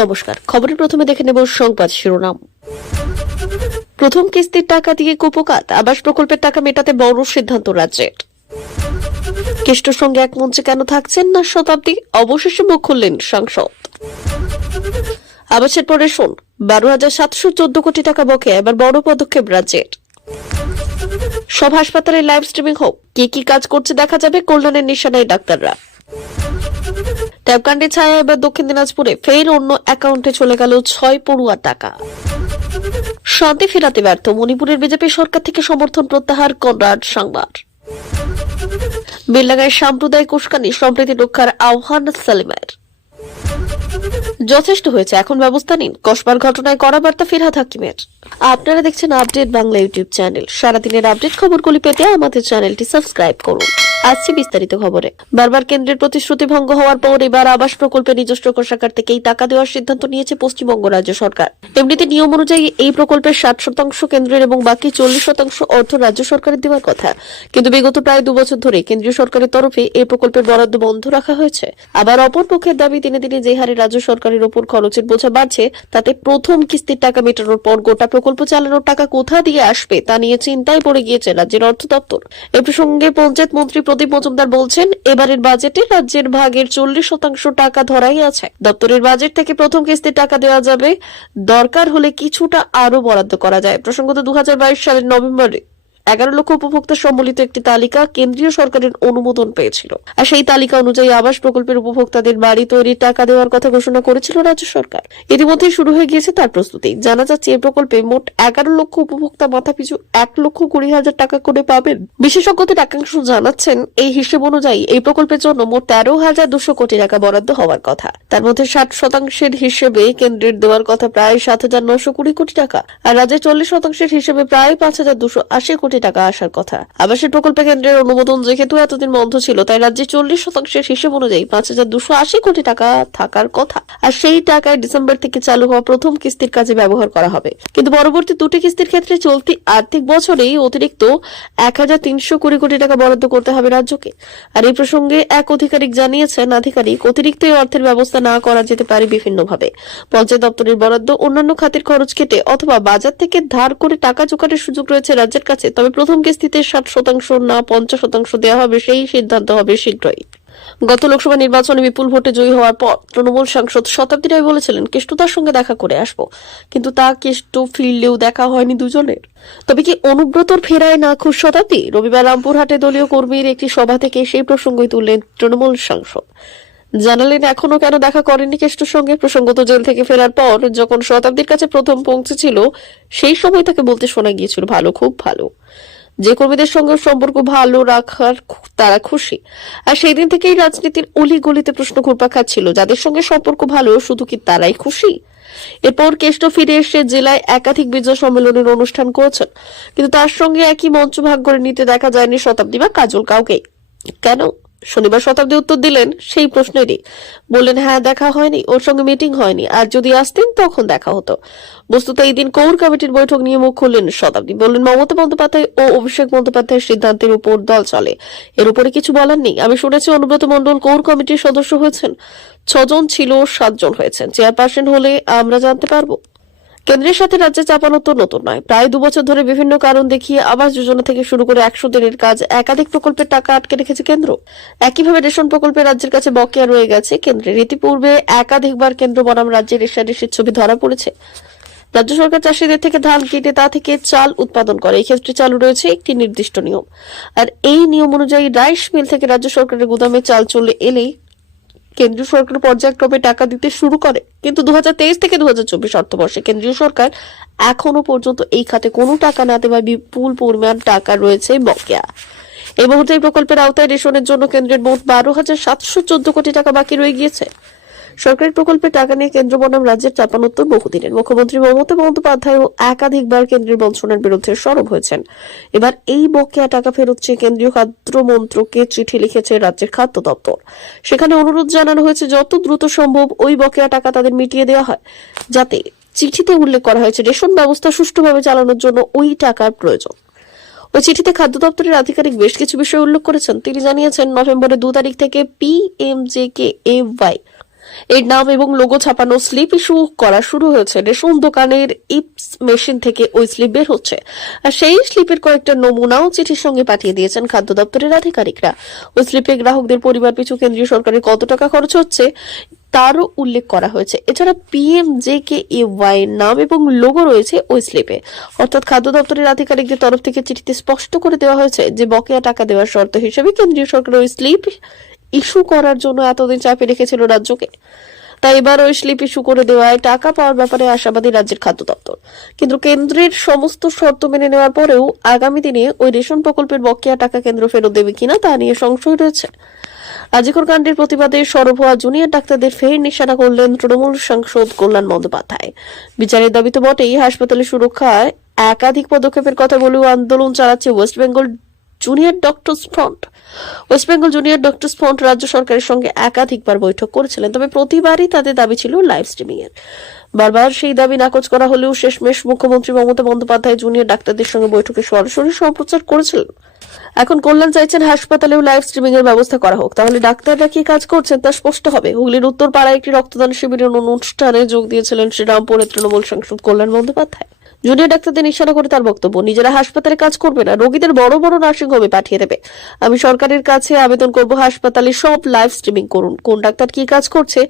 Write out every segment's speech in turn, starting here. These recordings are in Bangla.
নমস্কার, খবরের প্রথমে দেখে নেব সংবাদ শিরোনাম। প্রথম কিস্তির টাকা দিয়ে কুপোকাত, আবাস প্রকল্পের টাকা মেটাতে বড় সিদ্ধান্ত রাজ্যের। কেষ্টর সঙ্গে এক মঞ্চে কেন থাকছেন না শতাব্দী, অবশেষে মুখ খুললেন সাংসদ। আবাসের পরে শোন 12,714 কোটি টাকা বকেয়া, এবার বড় পদক্ষেপ রাজ্যের। সব হাসপাতালে লাইভ স্ট্রিমিং হোক, কি কি কাজ করছে দেখা যাবে, কল্যাণের নিশানায় ডাক্তাররা। ট্যাবকাণ্ডের ছায়া এবার দক্ষিণ দিনাজপুরে, ফের অন্য অ্যাকাউন্টে চলে গেল 6 পড়ুয়া টাকা। শান্তি ফেরাতে ব্যর্থ মণিপুরের বিজেপি সরকার থেকে সমর্থন প্রত্যাহার কনরাড সাংমার। বেলডাঙ্গায় সাম্প্রদায়িক উস্কানি, সম্প্রীতি রক্ষার আহ্বান সালিমের। যথেষ্ট হয়েছে, এখন ব্যবস্থা নিন, কসবার ঘটনায় কড়া বার্তা ফিরহাদ হাকিমের। আপনারা দেখছেন আপডেট বাংলা ইউটিউব চ্যানেল। সারাদিনের আপডেট খবরগুলি পেতে আমাদের চ্যানেলটি সাবস্ক্রাইব করুন। আসছি বিস্তারিত খবরে। বারবার কেন্দ্রের প্রতিশ্রুতি ভঙ্গ হওয়ার পর এবার আবাস প্রকল্পে নিজস্ব কোষাগার থেকেই টাকা দেওয়ার সিদ্ধান্ত নিয়েছে পশ্চিমবঙ্গ রাজ্য সরকার। এমনিতে নিয়ম অনুযায়ী এই প্রকল্পের 60% কেন্দ্রের এবং বাকি 40% অর্থ রাজ্য সরকারের দেওয়ার কথা, কিন্তু বিগত প্রায় 2 বছর ধরে কেন্দ্রীয় সরকারের তরফে এই প্রকল্পের বরাদ্দ বন্ধ রাখা হয়েছে। আবার অপর পক্ষের দাবি, দিনে দিনে যে হারে রাজ্য সরকারের ওপর খরচের বোঝা বাড়ছে, তাতে প্রথম কিস্তির টাকা মেটানোর পর গোটা প্রকল্প চালানোর টাকা কোথা দিয়ে আসবে তা নিয়ে চিন্তায় পড়ে গিয়েছে রাজ্যের অর্থ দপ্তর। এ প্রসঙ্গে পঞ্চায়েত মন্ত্রী প্রদীপ মজুমদার বলছেন, এবারের বাজেটে রাজ্যের ভাগের 40% টাকা ধরাই আছে। দপ্তরের বাজেট থেকে প্রথম কিস্তির টাকা দেওয়া যাবে, দরকার হলে কিছুটা আরো বরাদ্দ করা যায়। প্রসঙ্গত 2022 সালের নভেম্বরে 11 লক্ষ উপভোক্তা সম্বলিত একটি তালিকা কেন্দ্রীয় সরকারের অনুমোদন পেয়েছিল, আর সেই তালিকা অনুযায়ী আবাস প্রকল্পের উপভোক্তাদের বাড়ি তৈরির টাকা দেওয়ার কথা ঘোষণা করেছিল রাজ্য সরকার। ইতিমধ্যে শুরু হয়ে গিয়েছে তার প্রস্তুতি। জানা যাচ্ছে এই প্রকল্পে মোট 11 লক্ষ উপভোক্তা মাথাপিছু 1,20,000 টাকা করে পাবেন। বিশেষজ্ঞদের একাংশ জানাচ্ছেন, এই হিসেব অনুযায়ী এই প্রকল্পের জন্য মোট 13,200 কোটি টাকা বরাদ্দ হওয়ার কথা। তার মধ্যে 60% হিসেবে কেন্দ্রের দেওয়ার কথা প্রায় 7,920 কোটি টাকা, আর রাজ্যের 40% হিসেবে প্রায় 5,280 কোটি টাকা আসার কথা। আবাসের প্রকল্পে কেন্দ্রের অনুমোদন যেহেতু এতদিন বন্ধ ছিল, তাই রাজ্যে 40% হিসেব অনুযায়ী 5,280 কোটি টাকা থাকার কথা, আর সেই টাকায় ডিসেম্বর থেকে চালু হওয়া প্রথম কিস্তির কাজে ব্যবহার করা হবে। কিন্তু পরবর্তী 2টি কিস্তির ক্ষেত্রে চলতি আর্থিক বছরেই অতিরিক্ত 1,320 কোটি টাকা বরাদ্দ করতে হবে রাজ্যকে। আর এই প্রসঙ্গে এক আধিকারিক জানিয়েছেন, অতিরিক্ত এই অর্থের ব্যবস্থা না করা যেতে পারে বিভিন্নভাবে। পঞ্চায়েত দপ্তরের বরাদ্দ, অন্যান্য খাতের খরচ কেটে অথবা বাজার থেকে ধার করে টাকা জোগাড়ের সুযোগ রয়েছে রাজ্যের কাছে। তবে প্রথম কিস্তিতে 60% না 50% দেওয়া হবে, সেই সিদ্ধান্ত হবে শীঘ্রই। গত লোকসভা নির্বাচনে বিপুল ভোটে জয়ী হওয়ার পর তৃণমূল সাংসদ শতাব্দী রায় বলেছিলেন, কেষ্টতার সঙ্গে দেখা করে আসবো, কিন্তু তা কেষ্ট ফিরলেও দেখা হয়নি দুজনের। তবে কি অনুব্রতর ফেরায় না খুশ শতাব্দী? রবিবার রামপুরহাটে দলীয় কর্মীর একটি সভা থেকে সেই প্রসঙ্গই তুললেন তৃণমূল সাংসদ। জানালেন, এখনো কেন দেখা করেননি কেষ্টর সঙ্গে। প্রসঙ্গত জেল থেকে ফেরার পর যখন শতাব্দীর কাছে প্রথম পৌঁছেছিল, সেই সময় তাকে বলতে শোনা গিয়েছিল, ভালো, খুব ভালো। যে কর্মীদের সঙ্গে সম্পর্ক ভালো রাখার তারা খুশি। আর সেই দিন থেকেই রাজনীতির অলি গলিতে প্রশ্ন ঘুরপাক খাচ্ছিল, যাদের সঙ্গে সম্পর্ক ভালো শুধু কি তারাই খুশি? এরপর কেষ্ট ফিরে এসে জেলায় একাধিক বিজয় সম্মেলনের অনুষ্ঠান করেছেন, কিন্তু তার সঙ্গে একই মঞ্চ ভাগ করে নিতে দেখা যায়নি শতাব্দী বা কাজল কাউকে। কেন? শনিবার শতাব্দী উত্তর দিলেন সেই প্রশ্নেরই। বললেন, হ্যাঁ, দেখা হয়নি, ওর সঙ্গে মিটিং হয়নি, আর যদি আসতেন তখন দেখা হতো। বস্তুত এই দিন কোর কমিটির বৈঠক নিয়ে মুখ খুললেন শতাব্দী। বললেন, মমতা বন্দ্যোপাধ্যায় ও অভিষেক বন্দ্যোপাধ্যায়ের সিদ্ধান্তের উপর দল চলে, এর উপরে কিছু বলার নেই। আমি শুনেছি অনুব্রত মণ্ডল কোর কমিটির সদস্য হয়েছেন, 6 জন ছিল 7 জন হয়েছেন, চেয়ারপারসন হলে আমরা জানতে পারবো। কেন্দ্রের সাথে রাজ্যে চাপানো তো নতুন নয়। প্রায় 2 বছর ধরে বিভিন্ন কারণ দেখিয়ে আবাস যোজনা থেকে শুরু করে 100 দিনের কাজ, একাধিক প্রকল্পের টাকা আটকে রেখেছে কেন্দ্র। একইভাবে রেশন প্রকল্পে রাজ্যের কাছে বকেয়া রয়ে গেছে কেন্দ্রের। ইতিপূর্বে একাধিকবার কেন্দ্র বনাম রাজ্যের রেশারেশির ছবি ধরা পড়েছে। রাজ্য সরকার চাষিদের থেকে ধান কেটে তা থেকে চাল উৎপাদন করে, এই ক্ষেত্রে চালু রয়েছে একটি নির্দিষ্ট নিয়ম, আর এই নিয়ম অনুযায়ী রাইস মিল থেকে রাজ্য সরকারের গুদামে চাল চলে এলেই কেন্দ্রীয় সরকার পর্যায়ক্রমে টাকা দিতে শুরু করে। কিন্তু 2023 থেকে 2024 অর্থবর্ষে কেন্দ্রীয় সরকার এখনো পর্যন্ত এই খাতে কোনো টাকা না দেওয়ায় বিপুল পরিমাণ টাকা রয়েছে বকেয়া। এই মুহূর্তে এই প্রকল্পের আওতায় রেশনের জন্য কেন্দ্রের মোট 12,714 কোটি টাকা বাকি রয়ে গিয়েছে। সরকারি প্রকল্পে টাকা নিয়ে কেন্দ্র বনাম রাজ্যের চাপানোত্তর বহুদিনের। মুখ্যমন্ত্রী মমতা বন্দ্যোপাধ্যায়ও একাধিকবার কেন্দ্রের বঞ্চনার বিরুদ্ধে সরব হয়েছেন। এবার এই বকেয়া টাকা ফেরত চেয়ে কেন্দ্রীয় খাদ্য মন্ত্রককে চিঠি লিখেছে রাজ্যের খাদ্য দপ্তর। সেখানে অনুরোধ জানানো হয়েছে যত দ্রুত সম্ভব ওই বকেয়া টাকা তাদের মিটিয়ে দেওয়া হয়। যাতে চিঠিতে উল্লেখ করা হয়েছে রেশন ব্যবস্থা সুষ্ঠুভাবে চালানোর জন্য ওই টাকার প্রয়োজন। ওই চিঠিতে খাদ্য দপ্তরের আধিকারিক বেশ কিছু বিষয় উল্লেখ করেছেন। তিনি জানিয়েছেন, নভেম্বরের 2 তারিখ থেকে PMJKAY এর নাম এবং লোগো ছাপানো স্লিপ ইস্যু করা শুরু হয়েছে। রেশন দোকানের ইপস মেশিন থেকে ওই স্লিপ বের হচ্ছে, আর সেই স্লিপের কয়েকটা নমুনাও চিঠির সঙ্গে পাঠিয়ে দিয়েছেন খাদ্য দপ্তরের আধিকারিকরা। ওই স্লিপে গ্রাহকদের পরিবার পিছু কেন্দ্রীয় সরকারের কত টাকা খরচ হচ্ছে তারও উল্লেখ করা হয়েছে। এছাড়া PMJKAY নাম এবং লোগো রয়েছে ওই স্লিপে। অর্থাৎ খাদ্য দপ্তরের আধিকারিকদের তরফ থেকে চিঠিতে স্পষ্ট করে দেওয়া হয়েছে যে বকেয়া টাকা দেওয়ার শর্ত হিসেবে কেন্দ্রীয় সরকার ওই স্লিপ ইস্যু করার জন্য এতদিন চাপে রেখেছিল রাজ্যকে। তাই এবার ওই স্লিপ ইস্যু করে দেওয়ায় টাকা পাওয়ার ব্যাপারে আশাবাদী রাজ্যের খাদ্য দপ্তর। কিন্তু কেন্দ্রের সমস্ত শর্ত মেনে নেওয়ার পরেও আগামী দিনে ওই রেশন প্রকল্পের বকেয়া টাকা কেন্দ্র ফেরত দেবে কিনা তা নিয়ে সংশয় রয়েছে। আজিকর কাণ্ডের প্রতিবাদে সরব হওয়া জুনিয়র ডাক্তারদের ফের নিশানা করলেন তৃণমূল সাংসদ কল্যাণ বন্দ্যোপাধ্যায়। বিচারের দাবি তো বটেই, হাসপাতালের সুরক্ষায় একাধিক পদক্ষেপের কথা বলেও আন্দোলন চালাচ্ছে West Bengal junior doctors front. West Bengal junior doctors front রাজ্য সরকারের সঙ্গে একাধিকবার বৈঠক করেছিলেন, তবে প্রতিবারই তাদের দাবি ছিল লাইভ স্ট্রিমিং এর। বারবার সেই দাবি নাকচ করা হলেও শেষমেশ মুখ্যমন্ত্রী মমতা বন্দ্যোপাধ্যায় জুনিয়র ডাক্তারদের সঙ্গে বৈঠকে সরাসরি সম্প্রচার করেছিলেন। এখন কল্যাণ চাইছেন হাসপাতালেও লাইভ স্ট্রিমিং এর ব্যবস্থা করা হোক, তাহলে ডাক্তাররা কি কাজ করছেন তা স্পষ্ট হবে। হুগলির উত্তরপাড়ায় একটি রক্তদান শিবিরের অনুষ্ঠানে যোগ দিয়েছিলেন শ্রীরামপুরের তৃণমূল সাংসদ কল্যাণ বন্দ্যোপাধ্যায়। জুনিয়র ডাক্তারদের নিশানা করে তার বক্তব্য, নিজেরা হাসপাতালে কাজ করবে না, রোগীদের বড় বড় নার্সিং হোমে পাঠিয়ে দেবে। আমি সরকারের কাছে আবেদন করব, হাসপাতালে সব লাইভ স্ট্রিমিং করুন। কোন ডাক্তার কি কাজ করছে,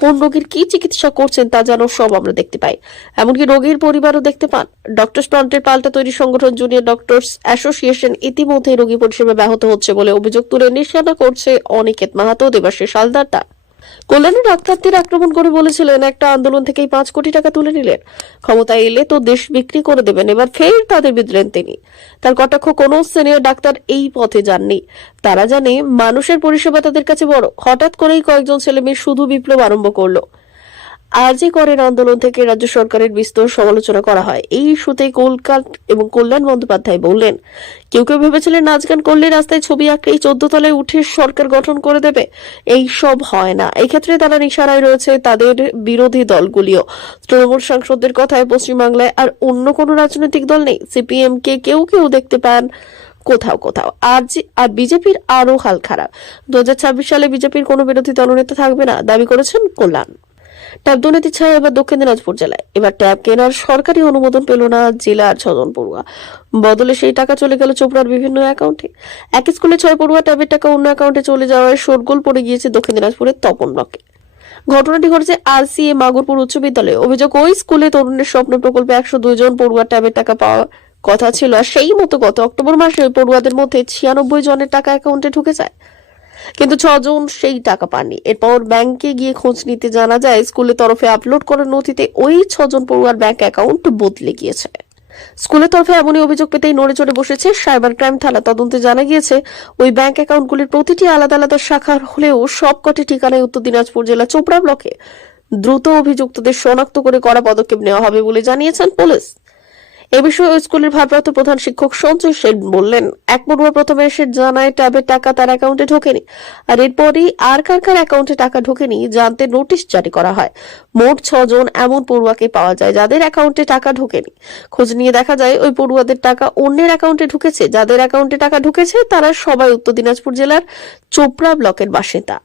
কোন রোগীর কি চিকিৎসা করছেন তা যেন সব আমরা দেখতে পাই, এমনকি রোগীর পরিবারও দেখতে পান। ডক্টরস ফ্রন্টের পাল্টা তৈরি সংগঠন জুনিয়র ডক্টরস অ্যাসোসিয়েশন ইতিমধ্যে রোগী পরিষেবা ব্যাহত হচ্ছে বলে অভিযোগ তুলে নিশানা করছে অনিকেত মাহাতো, দেবাশিস হালদার। কল্যাণী ডাক্তারদের আক্রমণ করে বলেছিলেন একটা আন্দোলন থেকেই 5 কোটি টাকা তুলে নিলেন, ক্ষমতায় এলে তো দেশ বিক্রি করে দেবেন। এবার ফের তাদের বিদ্রোহেন তিনি। তার কটাক্ষ কোন সিনিয়র ডাক্তার এই পথে যাননি। তারা জানে মানুষের পরিষেবা তাদের কাছে বড়। হঠাৎ করেই কয়েকজন ছেলেমেয়ে শুধু বিপ্লব আরম্ভ করলো। আরজি করের আন্দোলন থেকে রাজ্য সরকারের বিস্তর সমালোচনা করা হয়। এই ইস্যুতে কল্যাণ বন্দ্যোপাধ্যায় বললেন, কেউ কেউ ভেবেছিলেন নাচ গান করলে রাস্তায় ছবি আঁকলেই 14 তলায় উঠে সরকার গঠন করে দেবে। এই সব হয় না। এই ক্ষেত্রে তারা নিশানায় রয়েছে তাদের বিরোধী দলগুলিও। তৃণমূল সাংসদদের কথায় পশ্চিমবাংলায় আর অন্য কোনো রাজনৈতিক দল নেই। সিপিএম কে কেউ কেউ দেখতে পান কোথাও কোথাও। আর বিজেপির আরো হাল খারাপ। 2026 সালে বিজেপির কোনো বিরোধী দলনেতা থাকবে না, দাবি করেছেন কল্যাণ। ট্যাব দুর্নীতির ছায়া এবার দক্ষিণ দিনাজপুর জেলায়। এবার ট্যাব কেনার সরকারি অনুমোদন পেল না জেলার 6 জন পড়ুয়া। বদলে সেই টাকা চলে গেল চোপড়ার বিভিন্ন অ্যাকাউন্টে। এক স্কুলে 6 পড়ুয়া ট্যাবের টাকা অন্য অ্যাকাউন্টে চলে যাওয়ায় শোরগোল পড়ে গিয়েছে দক্ষিণ দিনাজপুরের তপন ব্লকে। ঘটনাটি ঘটেছে RCA মাগুরপুর উচ্চ বিদ্যালয়ে। অভিযোগ, ওই স্কুলে তরুণের স্বপ্ন প্রকল্পে 102 জন পড়ুয়ার ট্যাবের টাকা পাওয়ার কথা ছিল, আর সেই মতো গত অক্টোবর মাসে ওই পড়ুয়াদের মধ্যে 96 জনের টাকা অ্যাকাউন্টে ঢুকে যায়, কিন্তু 6 জন সেই টাকা পাননি। এরপর ব্যাংকে গিয়ে খোঁজ নিতে জানা যায় স্কুলের তরফে আপলোড করা নথিতে ওই 6 জন পড়ুয়ার ব্যাংক অ্যাকাউন্ট বদলে গিয়েছে। স্কুলের তরফে এমনই অভিযোগ পেতেই নড়ে চড়ে বসেছে সাইবার ক্রাইম থানা। তদন্তে জানা গিয়েছে ওই ব্যাংক অ্যাকাউন্টগুলির প্রতিটি আলাদা আলাদা শাখার হলেও সবকটি ঠিকানায় উত্তর দিনাজপুর জেলা চোপড়া ব্লকে। দ্রুত অভিযুক্তদের শনাক্ত করে কড়া পদক্ষেপ নেওয়া হবে বলে জানিয়েছেন পুলিশ। এ বিষয়ে স্কুলের ভারপ্রাপ্ত প্রধান শিক্ষক সঞ্জয় সেন বললেন, এক পড়ুয়া প্রথমে এসে জানায় ট্যাবের টাকা তার অ্যাকাউন্টে ঢোকেনি, আর এরপরই আর কার কার অ্যাকাউন্টে টাকা ঢোকেনি জানতে নোটিশ জারি করা হয়। মোট 6 জন এমন পড়ুয়াকে পাওয়া যায় যাদের অ্যাকাউন্টে টাকা ঢোকেনি। খোঁজ নিয়ে দেখা যায় ওই পড়ুয়াদের টাকা অন্যের অ্যাকাউন্টে ঢুকেছে। যাদের অ্যাকাউন্টে টাকা ঢুকেছে তারা সবাই উত্তর দিনাজপুর জেলার চোপড়া ব্লকের বাসিন্দা।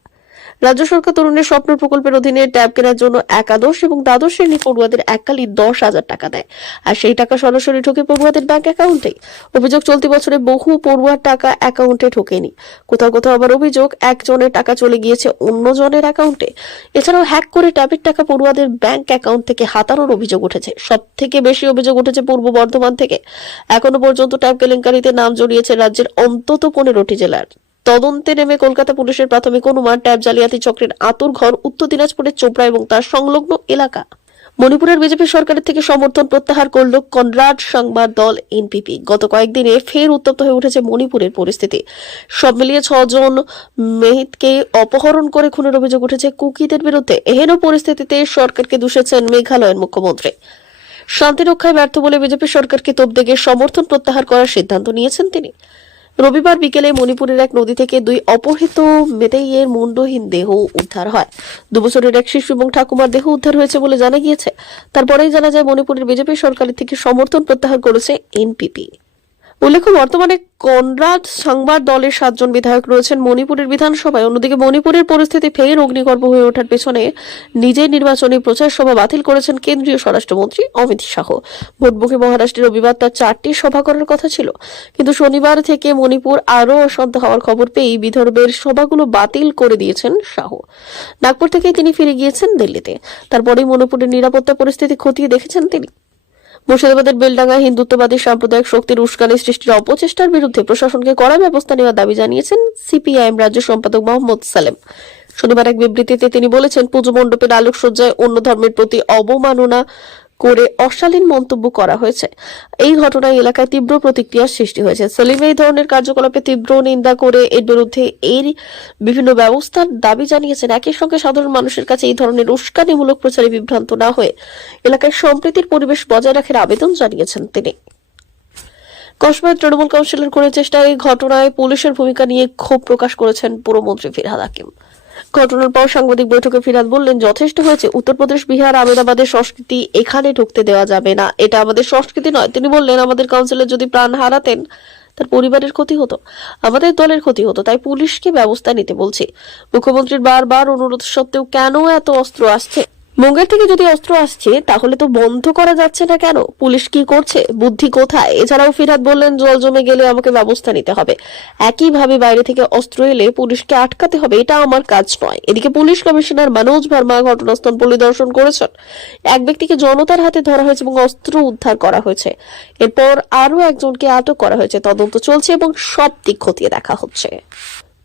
রাজ্য সরকার তরুণের স্বপ্ন প্রকল্পের অধীনে ট্যাব কেনার জন্য একাদশ এবং দ্বাদশ শ্রেণী পড়ুয়াদের এককালী 10,000 টাকা দেয়, আর সেই টাকা সরাসরি ঢোকে পড়ুয়াদের ব্যাংক অ্যাকাউন্টে। অভিযোগ, চলতি বছরে বহু পড়ুয়ার টাকা অ্যাকাউন্টে ঢোকেনি। কোথাও কোথাও আবার অভিযোগ একজনের টাকা চলে গিয়েছে অন্য জনের অ্যাকাউন্টে। এছাড়াও হ্যাক করে ট্যাবের টাকা পড়ুয়াদের ব্যাংক অ্যাকাউন্ট থেকে হাতানোর অভিযোগ উঠেছে। সব থেকে বেশি অভিযোগ উঠেছে পূর্ব বর্ধমান থেকে। এখনো পর্যন্ত ট্যাব কেলেঙ্কারিতে নাম জড়িয়েছে রাজ্যের অন্তত 15টি জেলার। তদন্তে নেমে কলকাতা পুলিশের প্রাথমিক অনুমান ট্যাব জালিয়াতি চক্রের আঁতুড়ঘর উত্তর দিনাজপুরের চোপড়া এবং তার সংলগ্ন এলাকা। মণিপুরের বিজেপি সরকারের থেকে সমর্থন প্রত্যাহার করল কনরাড সাংমার দল NPP। গত কয়েকদিনে ফের উত্তপ্ত হয়ে উঠেছে মণিপুরের পরিস্থিতি। সব মিলিয়ে 6 জন মেহিতকে অপহরণ করে খুনের অভিযোগ উঠেছে কুকিদের বিরুদ্ধে। এহেন পরিস্থিতিতে সরকারকে দোষেছেন মেঘালয়ের মুখ্যমন্ত্রী। শান্তি রক্ষায় ব্যর্থ বলে বিজেপি সরকারকে তোপ দেগে সমর্থন প্রত্যাহার করার সিদ্ধান্ত নিয়েছেন তিনি। রবিবার বিকেলে মণিপুরের এক নদী থেকে 2 অপহৃত মেতেইয়ের মুন্ডহীন দেহ উদ্ধার হয়। 2 বছরের এক শিশু এবং ঠাকুমার দেহ উদ্ধার হয়েছে বলে জানা গিয়েছে। তারপরেই জানা যায় মণিপুরের বিজেপি সরকারের থেকে সমর্থন প্রত্যাহার করেছে NPP। উল্লেখ্য, বর্তমানে কনরাড সাংবার দলের 7 জন বিধায়ক রয়েছেন মণিপুরের বিধানসভায়। অন্যদিকে মণিপুরের পরিস্থিতি ফের অগ্নিগর্ভ হয়ে ওঠার পেছনে নিজের নির্বাচনী প্রচার সভা বাতিল করেছেন কেন্দ্রীয় স্বরাষ্ট্রমন্ত্রী অমিত শাহ। ভোটমুখী মহারাষ্ট্রে রবিবার তার 4টি সভা করার কথা ছিল, কিন্তু শনিবার থেকে মণিপুর আরও অশান্ত হওয়ার খবর পেয়েই বিদর্ভের সভাগুলো বাতিল করে দিয়েছেন শাহ। নাগপুর থেকে তিনি ফিরে গিয়েছেন দিল্লিতে। তারপরেই মণিপুরের নিরাপত্তা পরিস্থিতি খতিয়ে দেখেছেন তিনি। মুর্শিদাবাদের বেলডাঙ্গায় হিন্দুত্ববাদী সাম্প্রদায়িক শক্তির উস্কানি সৃষ্টির অপচেষ্টার বিরুদ্ধে প্রশাসনকে কড়া ব্যবস্থা নেওয়ার দাবি জানিয়েছেন সিপিআইএম রাজ্য সম্পাদক মোহাম্মদ সালেম। শনিবার এক বিবৃতিতে তিনি বলেছেন, পুজো মণ্ডপের আলোকসজ্জায় অন্য ধর্মের প্রতি অবমাননা করে অশালীন মন্তব্য করা হয়েছে। এই ঘটনায় এলাকায় তীব্র প্রতিক্রিয়ার সৃষ্টি হয়েছে। সালিম এই ধরনের কার্যকলাপে তীব্র নিন্দা করে এর বিরুদ্ধে এর বিভিন্ন ব্যবস্থার দাবি জানিয়েছেন। একই সঙ্গে সাধারণ মানুষের কাছে এই ধরনের উস্কানিমূলক প্রচারে বিভ্রান্ত না হয়ে এলাকায় সম্প্রীতির পরিবেশ বজায় রাখার আবেদন জানিয়েছেন তিনি। কসবায় তৃণমূল কাউন্সিলর খুনের চেষ্টায় এই ঘটনায় পুলিশের ভূমিকা নিয়ে ক্ষোভ প্রকাশ করেছেন পুরমন্ত্রী ফিরহাদ হাকিম। ঘটনার পর সাংবাদিক বৈঠকে ফিরহাদ বললেন, যথেষ্ট হয়েছে। উত্তরপ্রদেশ, বিহার, আহমেদাবাদের সংস্কৃতি এখানে ঢুকতে দেওয়া যাবে না। এটা আমাদের সংস্কৃতি নয়। তিনি বললেন, আমাদের কাউন্সিলর যদি প্রাণ হারাতেন তার পরিবারের ক্ষতি হতো, আমাদের দলের ক্ষতি হতো। তাই পুলিশকে ব্যবস্থা নিতে বলছি। মুখ্যমন্ত্রীর বারবার অনুরোধ সত্ত্বেও কেন এত অস্ত্র আসছে? মুঙ্গের থেকে যদি অস্ত্র আসছে তাহলে তো বন্ধ করা যাচ্ছে না কেন? পুলিশ কি করছে? বুদ্ধি কোথায়? এছাড়াও ফিরহাদ বললেন, জল জমে গেলে আমাকে ব্যবস্থা নিতে হবে। একইভাবে বাইরে থেকে অস্ত্র এলে পুলিশকে আটকাতে হবে, এটা আমার কাজ নয়। এদিকে পুলিশ কমিশনার মনোজ ভার্মা ঘটনাস্থল পরিদর্শন করেছেন। এক ব্যক্তিকে জনতার হাতে ধরা হয়েছে এবং অস্ত্র উদ্ধার করা হয়েছে। এরপর আরও একজনকে আটক করা হয়েছে। তদন্ত চলছে এবং সব দিক খতিয়ে দেখা হচ্ছে।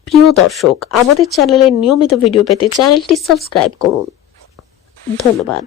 প্রিয় দর্শক, আমাদের চ্যানেলের নিয়মিত ভিডিও পেতে চ্যানেলটি সাবস্ক্রাইব করুন। ধন্যবাদ।